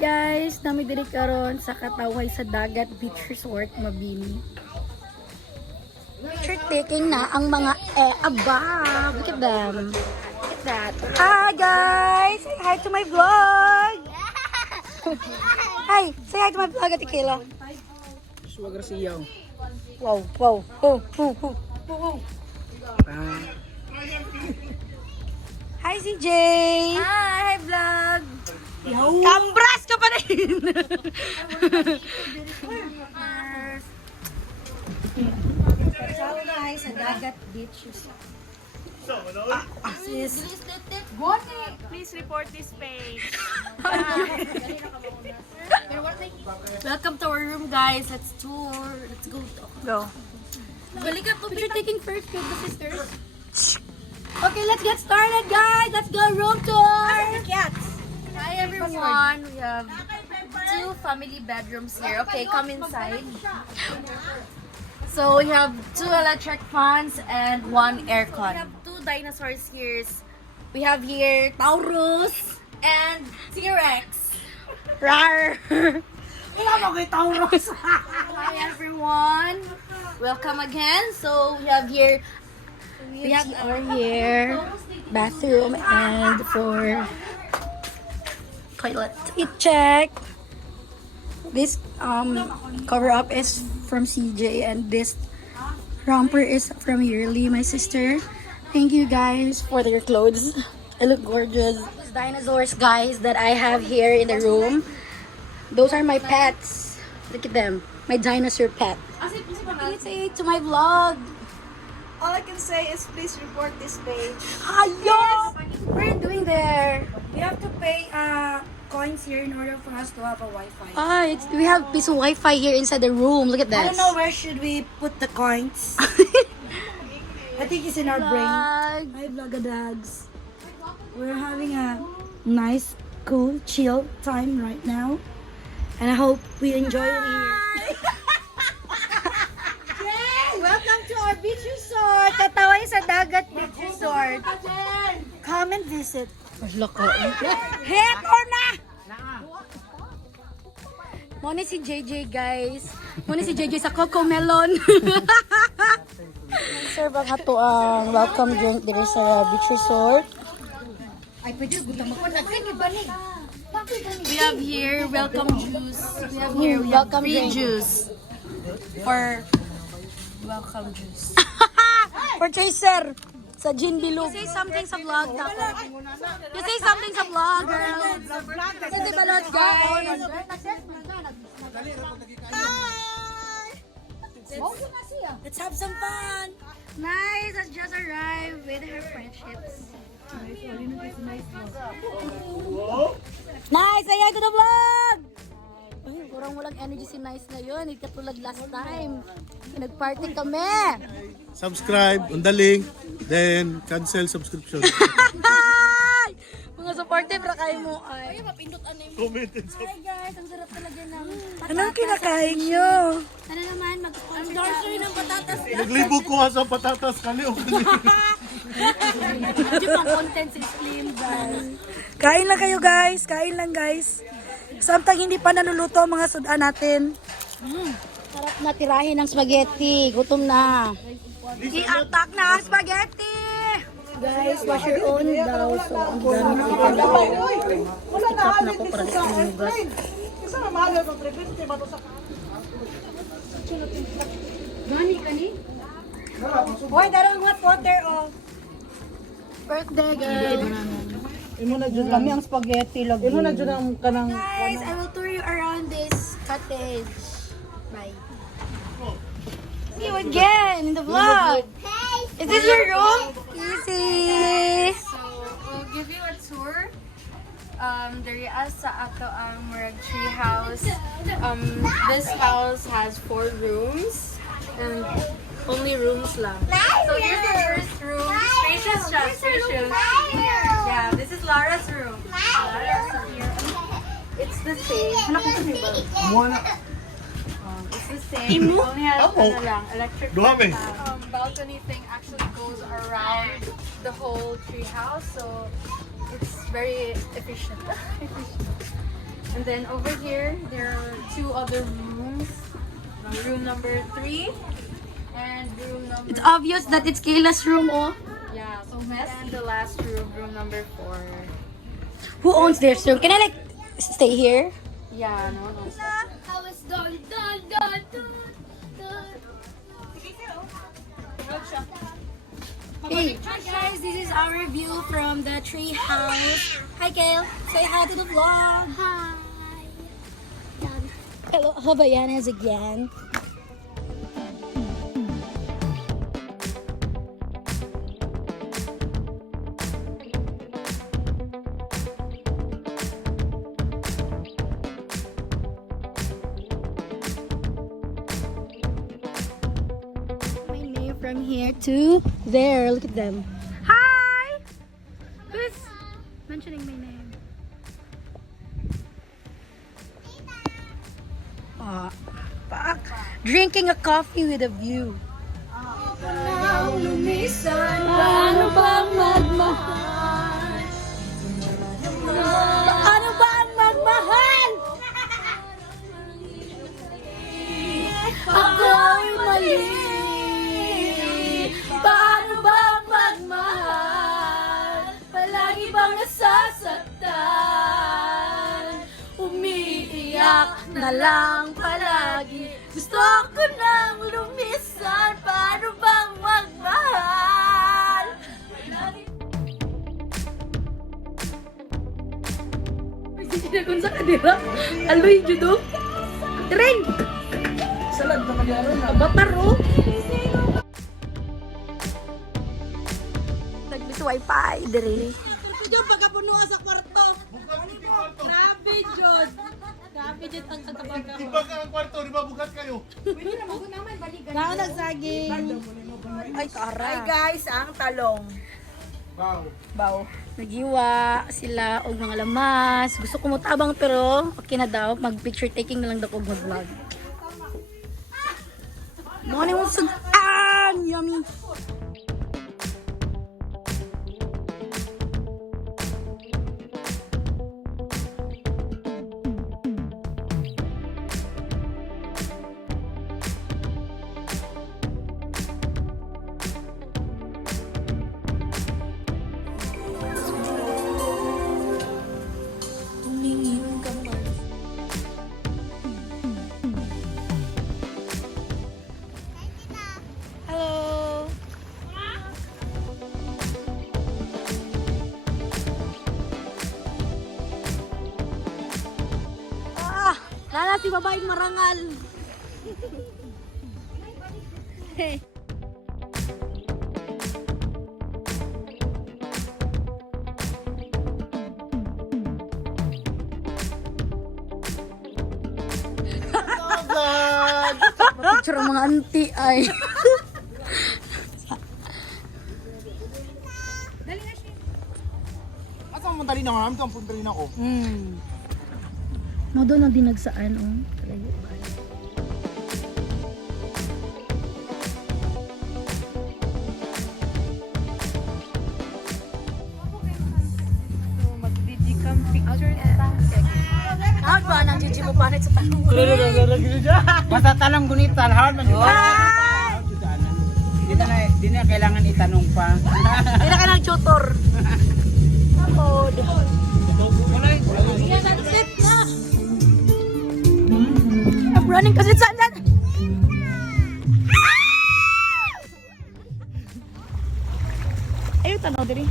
guys, nami diri karon sa Katawhay sa Dagat Beach Resort, Mabini. Picture taking na ang mga above. Look at them. Look at that. Hi guys! Say hi to my vlog! Hi! Say hi to my vlog, Ate Kayla. Suwagar siyaw. Wow, wow. Hi CJ! Hi vlog! Kambras ka pa rin! Ciao guys, sa Dagat Beach. Please report this page. Welcome to our room guys. Let's tour. Let's go. Go. Picture taking first with the sisters. Okay, let's get started guys. Let's go room tour. Hi everyone. We have 2 family bedrooms here. Okay, come inside. So we have 2 electric fans and 1 aircon. We have 2 dinosaurs here. We have here Taurus and T-Rex. Rar! Wala mo kay Taurus. Hi everyone. Welcome again. So we have our here bathroom and for toilet. It check. This cover up is from CJ and this romper is from Yearly, my sister. Thank you guys for their clothes. I look gorgeous. These dinosaurs guys that I have here in the room. Those are my pets. Look at them. My dinosaur pet. Please say to my vlog. All I can say is please report this page. Ayo! What are you doing there? We have to pay coins here in order for us to have a Wi-Fi. We have piece of Wi-Fi here inside the room. Look at I that. don't know where should we put the coins. I think it's in our brain. Hi Vlogadags. We're having a nice, cool, chill time right now. And I hope we enjoy it here. Welcome to our beach resort. Katawhay sa Dagat Beach Resort. Come and visit. Hit or na? Muna si JJ guys. Muna si JJ sa Coco Melon. Serve ang ato ang welcome drink dito sa beach resort. Ay, pwede gutang mo. We have here welcome juice. We have here welcome free juice. For welcome juice. For chaser. Sa Gin Bilog. You say something sa vlog dapat. You say something sa vlog, girl. Hindi ba lot, guys? Let's have some fun. Nice has just arrived with her friendships. Nice! Say hi to the vlog! Ay, kurang walang energy si Nice ngayon. Hindi katulad last time. Nag-party kami. Subscribe on the link, then cancel subscription. Mga supportive ra kayo mo. Ay, mapindot ano yung Comment and Hi guys, ang sarap talaga ng patatas. Anong kinakain nyo? Ano naman, mag-sponsor ng patatas. Naglibog ko nga sa patatas kaliw. Medyo pang content si Slim, guys. Kain lang kayo guys. Kain lang guys. Samtang hindi pa naluluto ang mga sudan natin. Sarap na tirahin ng spaghetti. Gutom na. I-attack na ang spaghetti! Guys, wash your own daw. So, ang dami ko pala. Tikap na ko para sa inugat. Gani ka ni? Hoy, darang hot water oh. Birthday, guys. Kami ang spaghetti lagi. Imo na dyan ang kanang... Guys, I will tour you around this cottage. Bye. See you again in the vlog. Is this your room? Easy. So, we'll give you a tour. There is sa ato ang murag tree house. This house has 4 rooms and only rooms lang. So here's the first room. Spacious siya, spacious. Yeah, this is Lara's room. Lara's here. It's the same. It's the same. Only has ano lang, electric Duhame. balcony thing actually goes around the whole tree house, so it's very efficient. And then over here, there are two other rooms. Room number 3 and room number... It's obvious that it's Kayla's room, oh. Yeah, so messy. And the last room, room number 4. Who owns this room? Can I like stay here? Yeah, no. I was done. Hey. Hi guys, this is our view from the tree house. Hi Kale, say hi to the vlog. Hi. Hello, Havayanas again. My name from here to there. Look at them. Hi! Who's mentioning my name? Drinking a coffee with a view. Paano bang magmahal? Paano ba ang magmahal? Ako'y mali. Paano bang magmahal? Palagi bang nasasaktan? Umiiyak na lang palagi. Gusto ko nang lumisan. Paano bang magmahal? Sinakon sa kadira. Aloy, judo. Ring! Salad na kanya ron. Bataro. Nagbis wifi, dire. Diyan pagkapunuan sa kwarto. Grabe, Jod. Grabe, Jod ang katabaga. Iba ka ang kwarto, di ba bukat kayo? Tao nagsaging. Ay, tara. Hi guys, ang talong. Wow. Nagiwa sila og mga lamas. Gusto ko mutabang pero okay na daw. Mag-picture taking na lang daw og mag-vlog. Morning mo sudan! Yummy! Hello! Nana si babaeng marangal. Hey. Picture ang mga auntie ay. Asa mo tali na nga? Ito ang punta rin ako. Mo doon ang dinagsaan, oh. Talayo ba? Mag-digicam picture ta. Hard ba nang Gigi mo panit sa tanong? Basta tanong gunitan, hard man yun. Di na kailangan itanong pa. Hindi na ka ng tutor. Tapod. Yan, that's it na. I'm running kasi saan. Ayaw tanaw diri.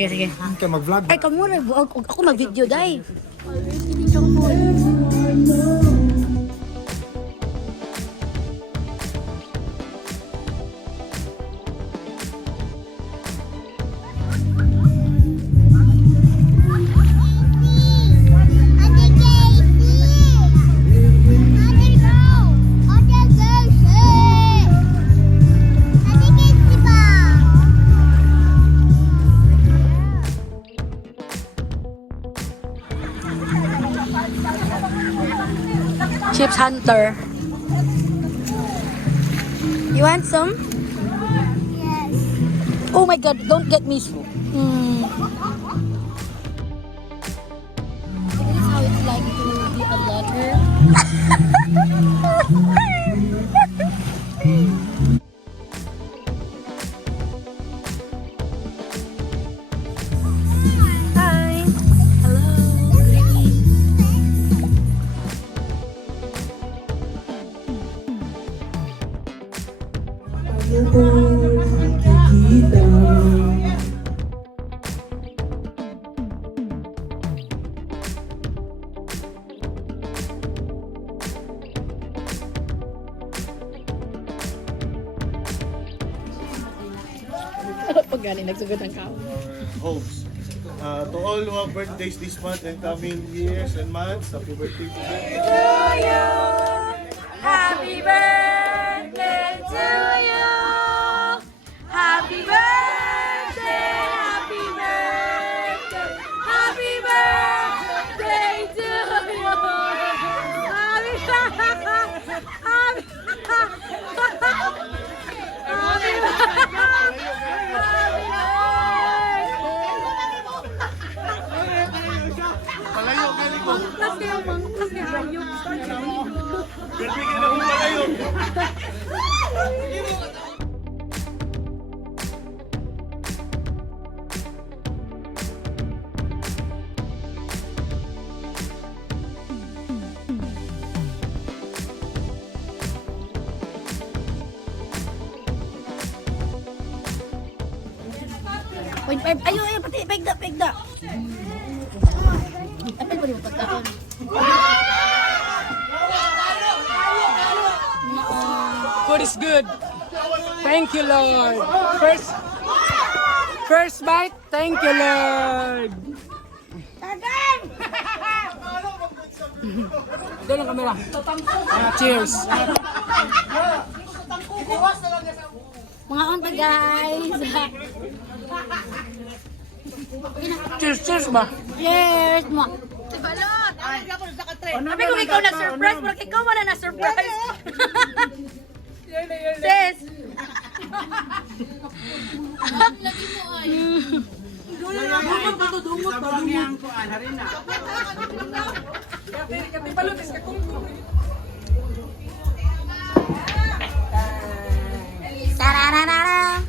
Sige, sige. Okay, mag-vlog. Ay, kamo na. Ako mag-video, day. Chips Hunter. You want some? Yes. Oh my god, don't get me. This is how it's like to be a vlogger. Hi. Hello. Good evening. Pag gani, nagsugod ng kao. Hopes. To all who have birthdays this month and coming years and months, happy birthday to them. Happy birthday to you. Happy birthday, happy birthday, happy birthday to you. Palayo, galing ko. Bibigyan ako palayo. Point five. Ayun, ayun, pati, pegda, pegda. Apel pa rin mo pagkaon. Food is good. Thank you, Lord. First bite, thank you, Lord. Doon ang kamera. Cheers. Mga onta, guys. Cheers ba? Cheers mo. Sabi ko ikaw na-surprise, pero ikaw wala na-surprise. Sis! Tarararara.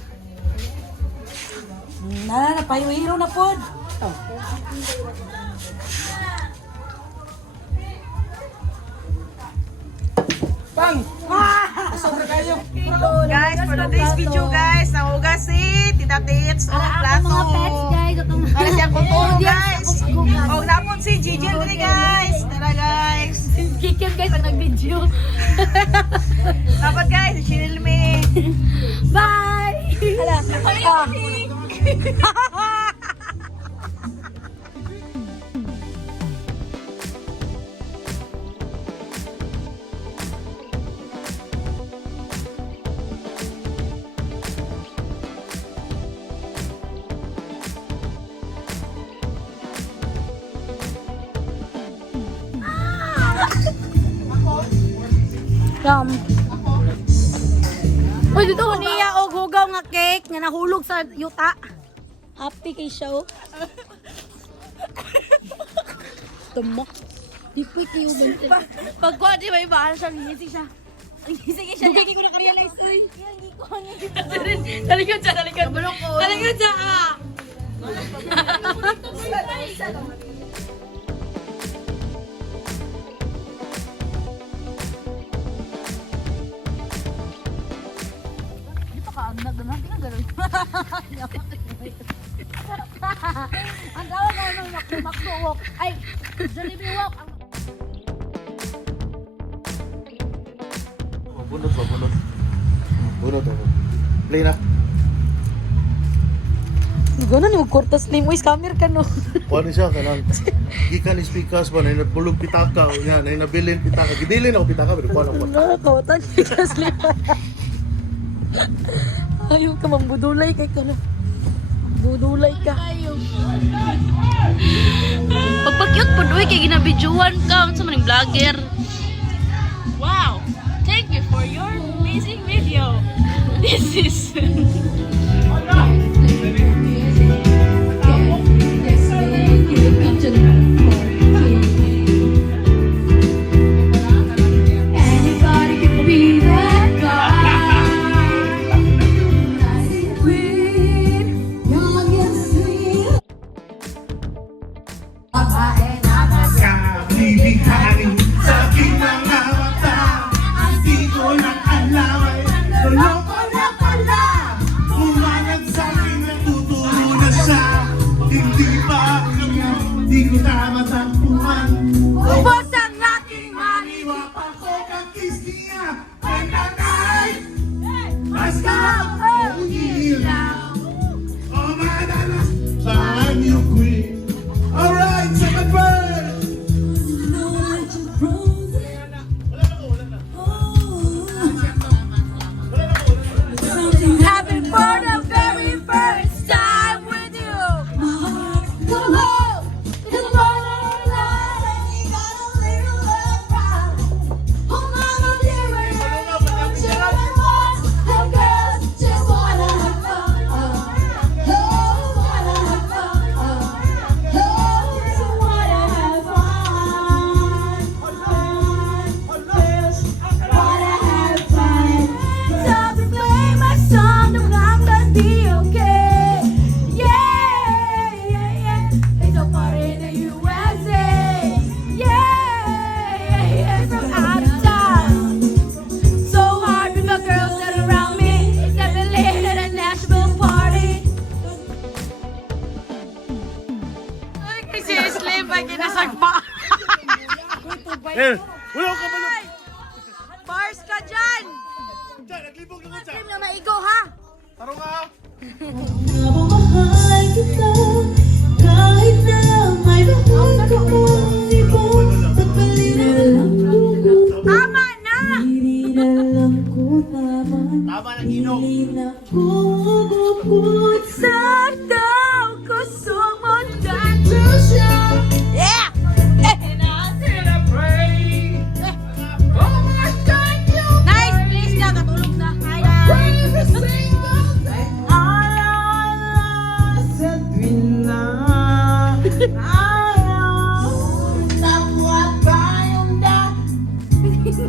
Na, payo-hiro na po. Pang! Sobra kayo. Guys, for today's video guys, nahugas si Tita Tits o plato. Mga pets, guys. Itong Para siya kuturo guys. O napon si Gigi dali guys. Tara guys. Kikim, guys, ang nag-video. Dapat guys, chill me. Bye! Hala. Uy, dito ko niya og hugaw nga cake nga nahulog sa yuta. Happy kay show. Tumo. Di po kayo buntis. Pagkuha di ba ibaan siya, gising siya. Gising siya. Dugay ko na-realize. Uy. Talikod siya, talikod. Talikod siya, ah. Di pa ka, nagdamag, di ka gano'n. Ang tawag ko ng McDo walk. Ay, Jollibee walk. Bunot ba, bunot? Bunot ako. Play na. Gano'n yung kortas ni mo, scammer ka no. Kuha ni siya, kanang gikan ni speakers ba, na napulog pitaka, o nga, na nabilin pitaka. Gidilin ako pitaka, pero kuha na ko. Nakakawatan ni Kasli. Ayaw ka, mambudulay kay ka na. Budulay ka. Pagpakyut po doy kay ginabidyoan ka sa maning vlogger. Wow! Thank you for your amazing video. This is Anybody can be that guy. Sweet, young and sweet. Kabibighani sa aking mga mata. Hindi ko na alam ay loloko na pala. Umanag sa akin natuturo na siya. Hindi pa kanya, di ko na matampuan. Ubos ang aking money. Iwa pa ko kakis niya. When the night has come, oh madalas, saan niyo queen? Alright, second verse. Having for the very first time with you. My heart's gonna hold in the light. You got a little love pride. Oh, mama, dear, don't you ever want the girls just wanna have fun? Oh, wanna have fun. Just wanna have fun. Girls wanna have fun. So we play my song, the I'm gonna be okay. Yeah, yeah, yeah. It's a party in the USA. Yeah, from out of town. So hard with my girls that are around me. It's never late at a Nashville party. seriously pag ginasagpa. Eh, wala ka ba? Bars ka dyan! Diyan, naglibog lang ka dyan. Stream na maigo ha! Taro ka ha? Mahal kita kahit na may bahal ka pang ibang napalitan ko. Tama na! Hindi na lang ko naman. Tama ng inom. Hindi na ko bukod sa daw gusto mo dito siya. Yeah! Nice! Please na, katulog na.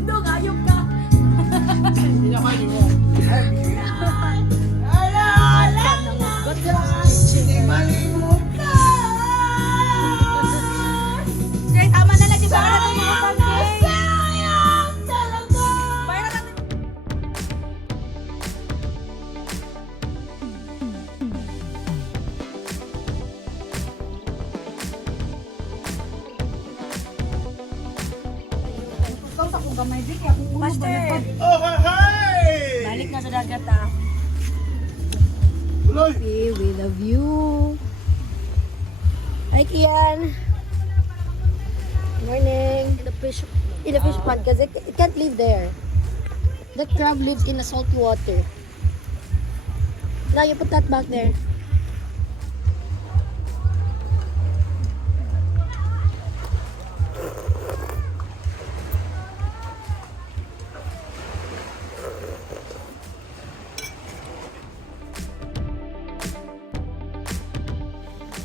Dog, ayok ka. Okay, tama na lang. Di ba natin mga pag-game? Bayaran natin. Master! Oh, hi! Balik na sa dagat ah. Tuloy! We love you. Hi, Kian. Morning. In the fish pond because it can't live there. The crab lives in the salty water. Now you put that back there.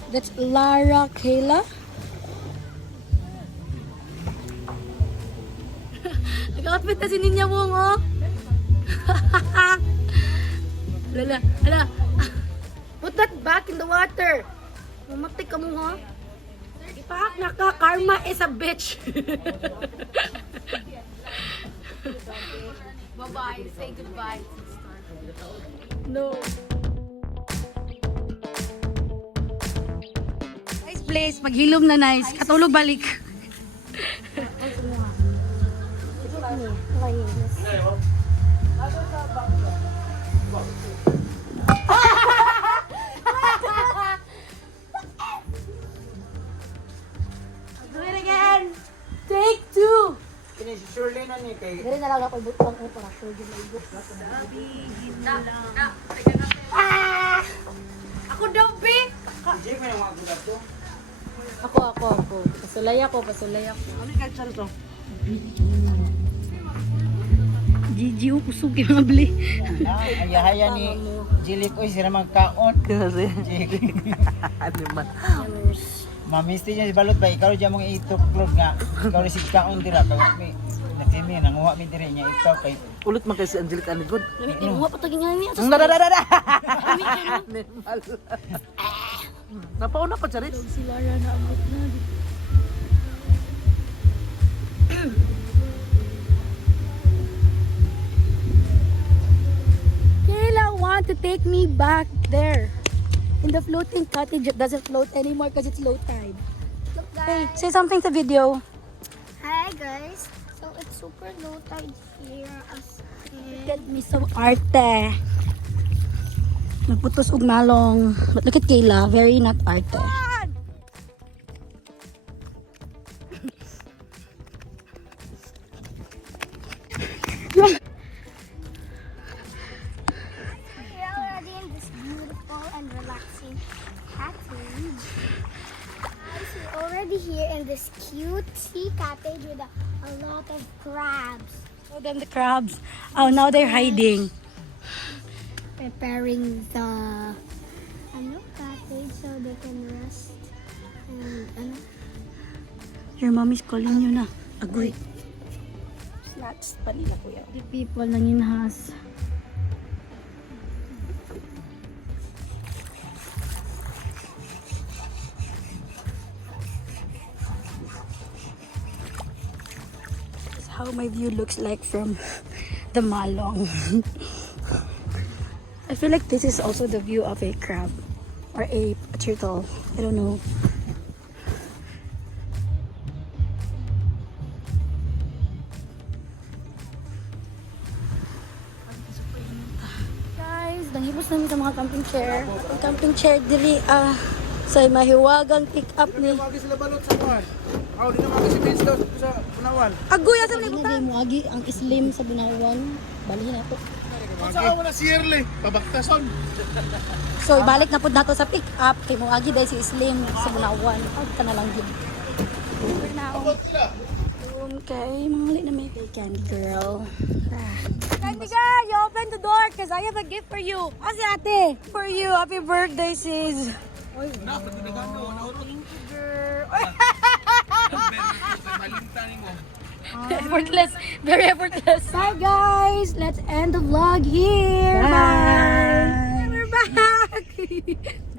That's Lara Kayla. Nag-outfit na si Ninya Wong, oh. Lala, hala. Put that back in the water. Mamatay ka mo, ha? Ipak na ka, karma is a bitch. Bye-bye. Say goodbye. No. place. Paghilom na nice. Katulog balik. Do it again. Take 2. Dari na lang ako butang ko para sure din may book. Ako daw, be. Ako. Pasulay ako. Ano yung katsal to? Gigi, kusog yung mga bli. Ayahaya ni Jilik, oy, sira magkaon. Kasi. Ano man. Mamisti niya si Balot ba, ikaw dyan mong ituklog nga. Ikaw rin si kaon dira. Kaya mi, nakimi, nanguha mi dira niya ikaw kay... Ulit man kay si Angelica Anigod. Lamig din mo patagin nga niya. Nadadadada! Animal. Napauna pa, Charis. Si Lara na abot na. Kayla want to take me back there. In the floating cottage, it doesn't float anymore because it's low tide. Hey, say something to video. Hi guys, so it's super low tide here as Get me some arte. Nagputos og nalong. But look at Kayla, very not arte. we're already in this beautiful and relaxing cottage. Guys, we're already here in this cutesy cottage with a lot of crabs. Show them the crabs. Oh, now they're hiding. Preparing the cottage so they can rest and Your mommy's calling you na. Agoy. Snacks pa nila kuya. The people ng inhas. This is how my view looks like from the Malong. I feel like this is also the view of a crab or a turtle. I don't know. Guys, nanghibos namin sa mga camping chair. Ang camping chair dili sa mahiwagang pick up ni. Magi sila Balot sa kuwan. Aw, di na magi si Vince daw sa Punawan. Agoy asa ni butan. Mo agi ang slim sa Bunawan. Balhin ako. Sa ako na si Erle, pabaktason. So ibalik na pud nato sa pick up kay mo agi dahil si slim sa Bunawan. Pag ka na lang gid. Okay, mamali na may kay Candy Girl. Candy Girl, you open the door because I have a gift for you. Kasi ate, for you. Happy birthday, sis. Effortless, very effortless. Bye guys, let's end the vlog here. Bye. We're back.